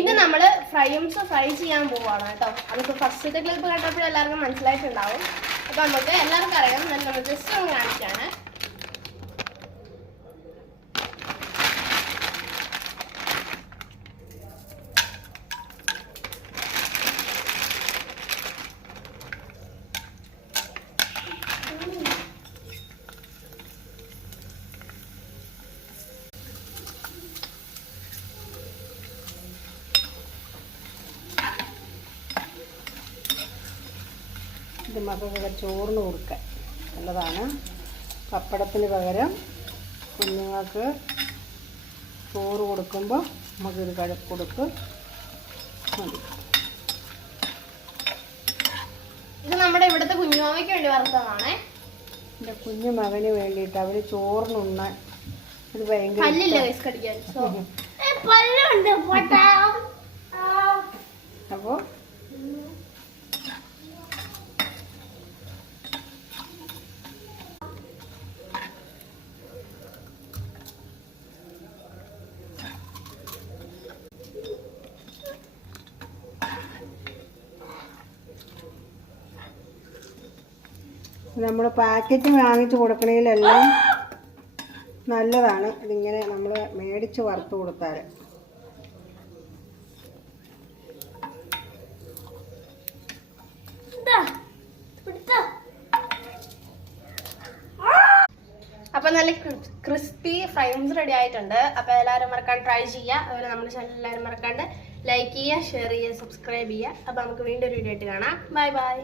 ഇത് നമ്മള് ഫ്രൈ ചെയ്യാൻ പോവാണ് കേട്ടോ. അതിപ്പോ ഫസ്റ്റത്തെ ക്ലിപ്പ് കേട്ടപ്പോഴും എല്ലാവർക്കും മനസ്സിലായിട്ടുണ്ടാവും. അപ്പൊ നമുക്ക് എല്ലാവർക്കും അറിയാം, നമ്മൾ ജസ്റ്റ് ഒന്ന് കാണിക്കാണ്. ഇത് മക്കൾക്കൊക്കെ ചോറിന് കൊടുക്കാൻ നല്ലതാണ്. പപ്പടത്തിന് പകരം കുഞ്ഞുങ്ങൾക്ക് ചോറ് കൊടുക്കുമ്പോൾ നമുക്കിത് കൊടുക്കും മതി. ഇത് നമ്മുടെ ഇവിടുത്തെ കുഞ്ഞുമാമയ്ക്ക് വേണ്ടി വറുത്തതാണ്. എൻ്റെ കുഞ്ഞു മകന് വേണ്ടിയിട്ട് അവർ ചോറിനുണ്ണാൻ ഇത് ഭയങ്കര അപ്പോൾ നമ്മൾ പാക്കറ്റ് വാങ്ങിച്ച് കൊടുക്കണതിലെല്ലാം നല്ലതാണ് ഇതിങ്ങനെ നമ്മൾ മേടിച്ച് വറുത്ത് കൊടുത്താൽ. അപ്പൊ നല്ല ക്രിസ്പി ഫ്രൈസ് റെഡി ആയിട്ടുണ്ട്. അപ്പൊ എല്ലാവരും മറക്കാണ്ട് ട്രൈ ചെയ്യുക. അതുപോലെ നമ്മുടെ ചാനൽ എല്ലാവരും മറക്കാണ്ട് ലൈക്ക് ചെയ്യുക, ഷെയർ ചെയ്യുക, സബ്സ്ക്രൈബ് ചെയ്യുക. അപ്പൊ നമുക്ക് വീണ്ടും ഒരു വീഡിയോ ആയിട്ട് കാണാം. Bye bye.